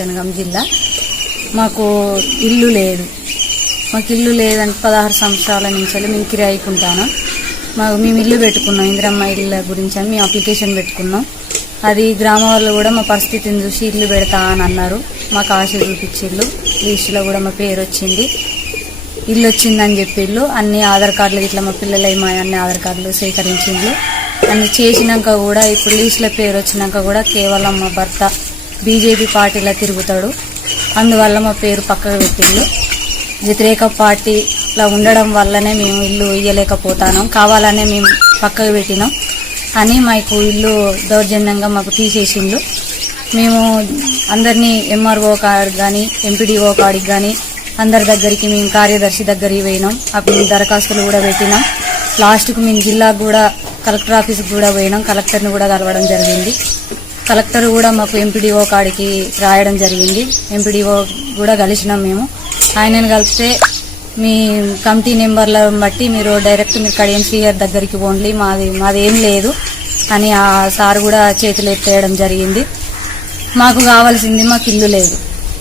జనగాం జిల్లా. మాకు ఇల్లు లేదు. మాకు ఇల్లు లేదంటే 16 సంవత్సరాల నుంచి మేము కిరాయికుంటాను. మేము ఇల్లు పెట్టుకున్నాం, ఇందిరమ్మ ఇళ్ళ గురించి అని మేము అప్లికేషన్ పెట్టుకున్నాం. అది గ్రామ వాళ్ళు కూడా మా పరిస్థితిని చూసి ఇల్లు పెడతా అని అన్నారు. మాకు ఆశ చూపించిళ్ళు, లిస్టులో కూడా మా పేరు వచ్చింది, ఇల్లు వచ్చిందని చెప్పిళ్ళు. అన్ని ఆధార్ కార్డులు ఇట్లా మా పిల్లలై మా అన్ని ఆధార్ కార్డులు సేకరించిండ్లు. అన్ని చేసినాక కూడా ఇప్పుడు లిస్టులో పేరు వచ్చినాక కూడా కేవలం మా భర్త బీజేపీ పార్టీలో తిరుగుతాడు, అందువల్ల మా పేరు పక్కకు పెట్టిళ్ళు. వ్యతిరేక పార్టీలో ఉండడం వల్లనే మేము ఇల్లు ఇయ్యలేకపోతాను, కావాలనే మేము పక్కకు పెట్టినాం అని మాకు ఇల్లు దౌర్జన్యంగా మాకు తీసేసిండ్రు. మేము అందరినీ ఎంఆర్ఓ కాడికి కానీ ఎంపీడీఓ కాడికి కానీ అందరి దగ్గరికి మేము కార్యదర్శి దగ్గరికి పోయినాం. అప్పుడు దరఖాస్తులు కూడా పెట్టినాం. లాస్ట్కు మేము జిల్లాకు కూడా కలెక్టర్ ఆఫీస్కి కూడా పోయినాం. కలెక్టర్ని కూడా కలవడం జరిగింది. కలెక్టర్ కూడా మాకు ఎంపీడీఓ కాడికి రాయడం జరిగింది. ఎంపీడీఓ కూడా కలిసినాం మేము. ఆయనను కలిస్తే మీ కమిటీ నెంబర్లను బట్టి మీరు డైరెక్ట్ మీరు కడియం శ్రీగారి దగ్గరికి పోండి, మాది ఏం లేదు అని ఆ సార్ కూడా చేతులు ఎత్తేయడం జరిగింది. మాకు కావాల్సింది మాకు ఇల్లు లేదు.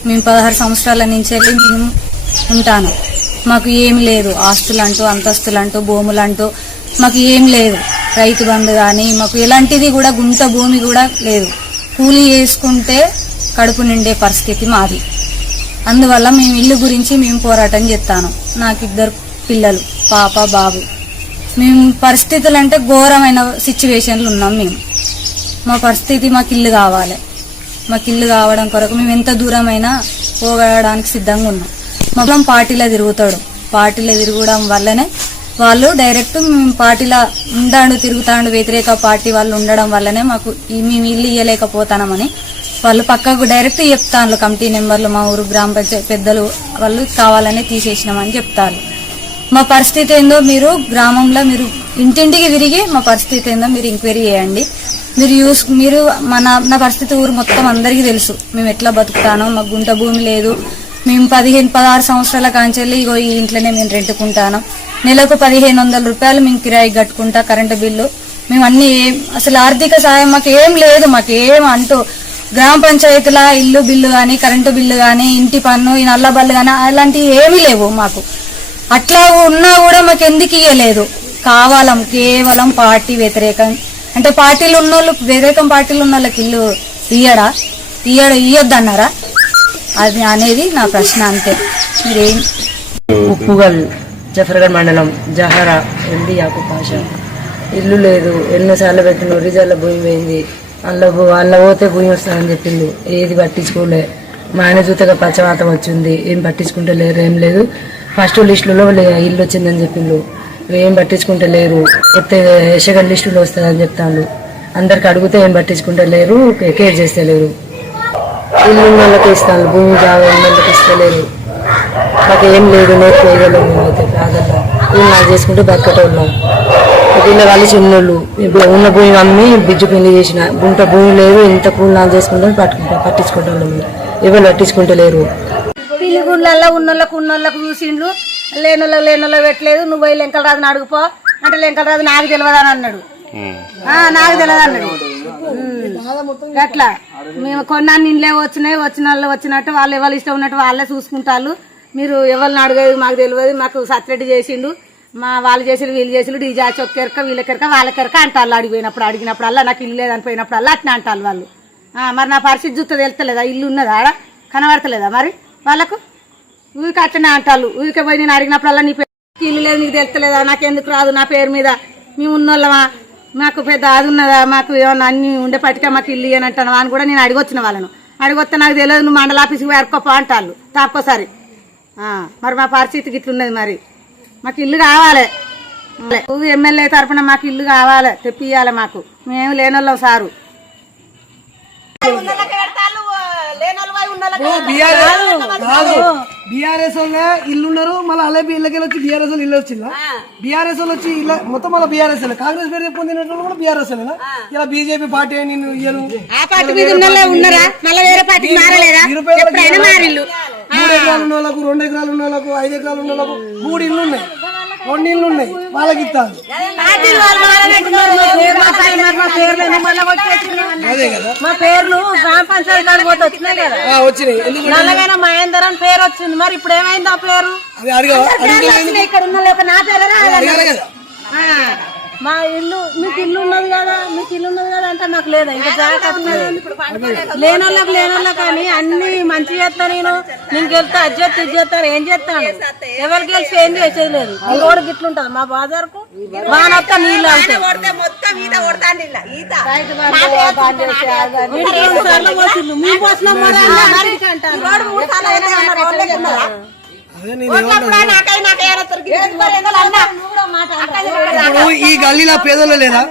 మేము 16 సంవత్సరాల నుంచి మేము ఉంటాను. మాకు ఏం లేదు, ఆస్తులంటూ అంతస్తులంటూ భూములంటూ మాకు ఏం లేదు. రైతు బంధు కానీ మాకు ఎలాంటిది కూడా గుంట భూమి కూడా లేదు. కూలీ చేసుకుంటే కడుపు నిండే పరిస్థితి మాది. అందువల్ల మేము ఇల్లు గురించి మేము పోరాటం చేస్తాను. నాకు 2 పిల్లలు, పాప బాబు. మేము పరిస్థితులు అంటే ఘోరమైన సిచ్యువేషన్లు ఉన్నాం. మా పరిస్థితి మాకు ఇల్లు కావాలి. మాకు ఇల్లు కావడం కొరకు మేము ఎంత దూరమైనా పోగడానికి సిద్ధంగా ఉన్నాం. మొత్తం పార్టీలో తిరుగుతాడు. పార్టీలో తిరగడం వల్లనే వాళ్ళు డైరెక్ట్ మేము పార్టీలో తిరుగుతాడు, వ్యతిరేక పార్టీ వాళ్ళు ఉండడం వల్లనే మాకు మేము ఇల్లు ఇయ్యలేకపోతామని వాళ్ళు పక్కకు డైరెక్ట్ చెప్తాను. కమిటీ నెంబర్లు మా ఊరు గ్రామ పంచాయతీ పెద్దలు వాళ్ళు కావాలనే తీసేసినామని చెప్తారు. మా పరిస్థితి ఏందో మీరు గ్రామంలో మీరు ఇంటింటికి తిరిగి మా పరిస్థితి ఏందో మీరు ఎంక్వైరీ చేయండి. మీరు నా పరిస్థితి ఊరు మొత్తం అందరికీ తెలుసు. మేము ఎట్లా బతుకుతానో, మాకు గుంట భూమి లేదు. మేము 16 సంవత్సరాల కాంచెల్లి ఇగో ఈ ఇంట్లోనే మేము రెంటుకుంటాను. నెలకు 1500 రూపాయలు మేము కిరాయి కట్టుకుంటా, కరెంటు బిల్లు. మేము అన్ని అసలు ఆర్థిక సాయం మాకు ఏం లేదు. మాకు ఏం అంటూ గ్రామ పంచాయతీల ఇల్లు బిల్లు కానీ, కరెంటు బిల్లు కానీ, ఇంటి పన్ను, ఈ నల్ల బళ్ళు కానీ అలాంటివి ఏమీ లేవు మాకు. అట్లా ఉన్నా కూడా మాకు ఎందుకు ఇయ్యలేదు? కేవలం పార్టీ వ్యతిరేకం అంటే పార్టీలు ఉన్నోళ్ళు, వ్యతిరేకం పార్టీలు ఉన్న వాళ్ళకి ఇల్లు ఇయ్యొద్దన్నారా? అది అనేది నా ప్రశ్న. అంతే. మీరేం ఉప్పుగల్ జఫర్గఢ్ మండలం జహరా ఎండి యాకు పాష. ఇల్లు లేదు, ఎన్నోసార్లు పెట్టిన రిజర్ల భూమి పోయింది. అల్ల పోతే భూమి వస్తుందని చెప్పిండు, ఏది పట్టించుకోలే. మా ఆయన చూతగా పచ్చవాతం వచ్చింది, ఏం పట్టించుకుంటే లేరు, ఏం లేదు. ఫస్ట్ లిస్టులో ఇల్లు వచ్చిందని చెప్పిండు, ఏం పట్టించుకుంటే లేరు. కొత్త సెకండ్ లిస్టులో వస్తుందని చెప్తాను. అందరికి అడిగితే ఏం పట్టించుకుంటే లేరు, కేర్ చేస్తే లేరు. ఇల్లు ఉన్న వాళ్ళకి ఇస్తాను, భూమి జాగా ఉన్న వాళ్ళకి ఇస్తలేరు. మాకు ఏం లేదు, నేర్చుకోగలం. మేమైతే ప్రాధాన్యత ఇల్లు నాకు చేసుకుంటే బతకటోళ్ళం. పిల్ల వాళ్ళు చిన్నోళ్ళు. ఉన్న భూమి అమ్మి బిజ్జు పెళ్లి చేసిన, గుంట భూమి లేదు, ఇంత కూలి నాకు చేసుకుంటే పట్టించుకుంటాం. ఎవరు పట్టించుకుంటే లేరు. పిల్లి గుండ్లల్లో ఉన్నోళ్ళకు చూసిండ్రు, లేనోళ్ళకి పెట్టలేదు. నువ్వు పోయి లెంకలరాజుని అడుగుపో అంటే లెంకలరాజు నాకు తెలియదని అన్నాడు. నాకు తెలియదు అన్నాడు. అట్లా మేము కొన్నాన్ని ఇండ్లే వచ్చిన వాళ్ళు వచ్చినట్టు వాళ్ళు ఎవరు ఇష్టం ఉన్నట్టు వాళ్ళే చూసుకుంటారు. మీరు ఎవరిని అడగదు మాకు తెలియదు. మాకు సత్రెడ్డి చేసిండు, మా వాళ్ళు చేసిరు, వీళ్ళు చేసిరు, ఈ జాచి ఒక్కెరక వీళ్ళకెరక వాళ్ళకెరక అంటారు. అడిగినప్పుడల్లా నాకు ఇల్లు లేదని పోయినప్పుడల్లా అట్లా అంటారు వాళ్ళు. మరి నా పరిస్థితి చూస్తే తెలుస్తలేదా? ఇల్లు ఉన్నదా ఆడ కనబడతలేదా? మరి వాళ్ళకు ఊరికి అట్లనే అంటారు. ఊరికే పోయి నేను అడిగినప్పుడల్లా నీ పేరు ఇల్లు లేదు, నీకు తెలుస్తలేదా? నాకెందుకు రాదు నా పేరు మీద? మేము ఉన్నోళ్ళమా? మాకు పెద్ద అది ఉన్నదా? మాకు ఏమన్నా అన్ని ఉండేపటికే మాకు ఇల్లు అని అంటాను అని కూడా నేను అడిగొచ్చిన వాళ్ళను. అడిగొస్తే నాకు తెలియదు, నువ్వు మండల ఆఫీస్కి వేరుకోపో అంటారు తక్కువసారి. మరి మా పరిస్థితికి ఇట్లున్నది. మరి మాకు ఇల్లు కావాలి. ఎమ్మెల్యే తరఫున మాకు ఇల్లు కావాలి, తెప్పియాలి. మాకు మేము లేనోళ్ళం సారు. బీఆర్ఎస్ వాళ్ళే ఇల్లు ఉన్నారు, మళ్ళీ అలా ఇళ్ళకి వచ్చి బీఆర్ఎస్ వాళ్ళు ఇల్లు వచ్చిందా? బీఆర్ఎస్ వాళ్ళు వచ్చి ఇల్లు మొత్తం మళ్ళీ బీఆర్ఎస్ వాళ్ళు, కాంగ్రెస్ పేరు పొందిన కూడా బీఆర్ఎస్ వాళ్ళేనా? ఇలా బీజేపీ పార్టీ నేను ఇయ్యను 3 ఎకరాలు ఉన్న వాళ్ళకు, 2 ఎకరాలు ఉన్న వాళ్ళకు, 5 ఎకరాలు ఉన్న వాళ్ళకు 3 ఇల్లు ఉన్నాయి. రెండు ఇళ్ళు ఉన్నాయి వాళ్ళకి ఇస్తారు. అదే కదా మా పేర్లు గ్రామ పంచాయతీ కాడికి పోతే వచ్చినాయి కదా, వచ్చినాయి. ఎందుకు నల్లగానే మహేందర్ అని పేరు వచ్చింది. మరి ఇప్పుడు ఏమైంది ఆ పేరు? అది అడగాలి ఇక్కడ ఉన్న నా పేరేనా? కదా. మా ఇల్లు మీకు ఇల్లు ఉన్నది కదా, మీకు ఇల్లు ఉన్నది కదా అంటే నాకు లేదా ఇంకా జాగ్రత్త లేనోళ్ళకి కానీ అన్ని మంచి చేస్తా. నేను గెలుతా అది చేస్తా ఇది చేస్తాను ఏం చేస్తాను, ఎవరికి గెలిచి ఏం చేసేది లేదు. రోడ్డు గిట్లుంటది మా బాజార్కు, వానొత్త నీళ్ళు అవుతాయి. మీ పోసిన ఇప్పుడు ఈ గల్లీలో పేదలు లేదా?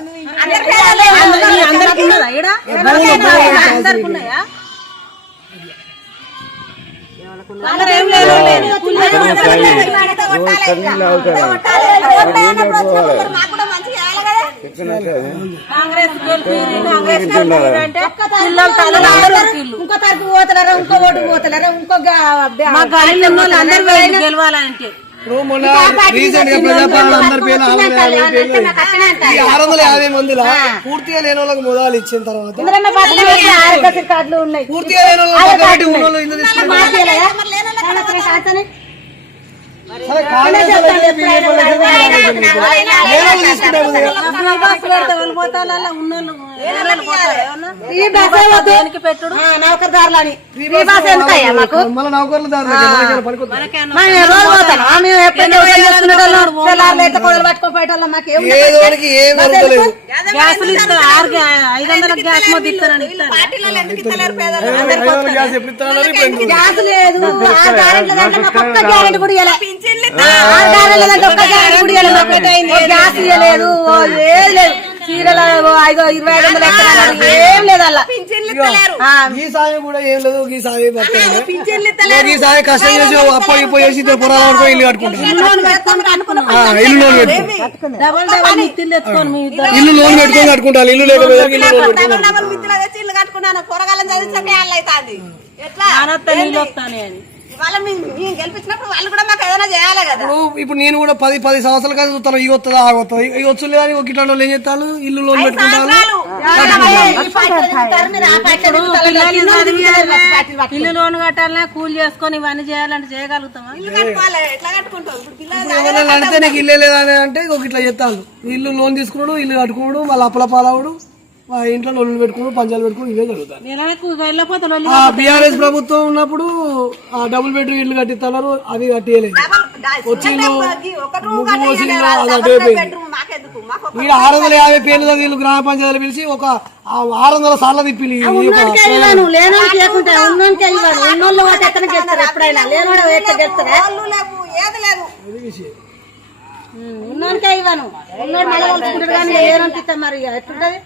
అందరికి ఉన్నదా ఈడ? అందరికి ఉన్నాయా? ఇంకో తరపు పోతలేరా, ఇంకో ఓటు పోతలేరా, ఇంకో గెలవాలంటే ఇప్పుడు మొన్న రీసెంట్ గా ప్రజాపాలన అందరి పేర్లు 650 మందిలో పూర్తిగా లేని వాళ్ళకి మొదలు ఇచ్చిన తర్వాత పూర్తిగా లేని వాళ్ళకి ఉన్నోళ్ళు ఇంత నౌకర్దారులని మళ్ళీ నౌకర్లు ఏదోనికి ఏం జరుగుతలేదు. గ్యాసులు ఇస్తారు 500 గ్యాస్ మొదలు ఇస్తారని గ్యాస్ ఎప్పుడు ఇస్తున్నారు? గ్యాస్ లేదు, గ్యారెంటీ కూడా గ్యాస్ ఇవ్వలేదు, ఏది లేదు. చీరల 2500 ఏం లేదు అలా. ఈ సాయం కూడా ఏం లేదు. ఈ సాయం ఈ సాయం కష్టం చేసి అప్పటి పోయేసి పొరాలు ఇల్లు కట్టుకుంటారు. ఇల్లు లోన్ పెట్టుకొని కట్టుకుంటారు. ఇల్లు లేకపోతే ఇల్లు కట్టుకున్నాను కూరగాయలు చదివించండి వాళ్ళు అవుతుంది. ఎట్లా గెలిపించినప్పుడు వాళ్ళు కూడా మాకు ఏదైనా చేయాలి కదా. ఇప్పుడు నేను కూడా 10 సంవత్సరాల కాదు చూస్తాను. ఇవి వస్తుందా ఆ వస్తుంది ఇవి వచ్చు లేదని ఒక ఇట్లా ఏం చేస్తాను, ఇల్లు లోన్ పెట్టుకుంటాను. ఇల్లు లోన్ కట్టాలన్నా కూలి చేసుకొని ఇవన్నీ చేయాలంటే చేయగలుగుతామా? ఎవరైనా అంటే నీకు ఇల్లే లేదని అంటే ఒక ఇట్లా చెప్తాను. ఇల్లు లోన్ తీసుకున్నాడు, ఇల్లు కట్టుకున్నాడు, మళ్ళీ అప్పుల పాలవుడు, ఇంట్లో లోన్లు పెట్టుకున్నాడు, పంచాలు పెట్టుకుని ఇవే జరుగుతాయి. బీఆర్ఎస్ ప్రభుత్వం ఉన్నప్పుడు ఆ డబుల్ బెడ్రూమ్ ఇల్లు కట్టిస్తున్నారు, అది కట్టియలేదు. వచ్చి వీడు 650 పేర్లు వీళ్ళు గ్రామ పంచాయతీలు పిలిచి ఒక 600 సార్లు తిప్పిలి. ఉన్నోనికే ఇవ్వను, ఉన్నోడు మళ్ళీ మరి ఎట్లుంటది?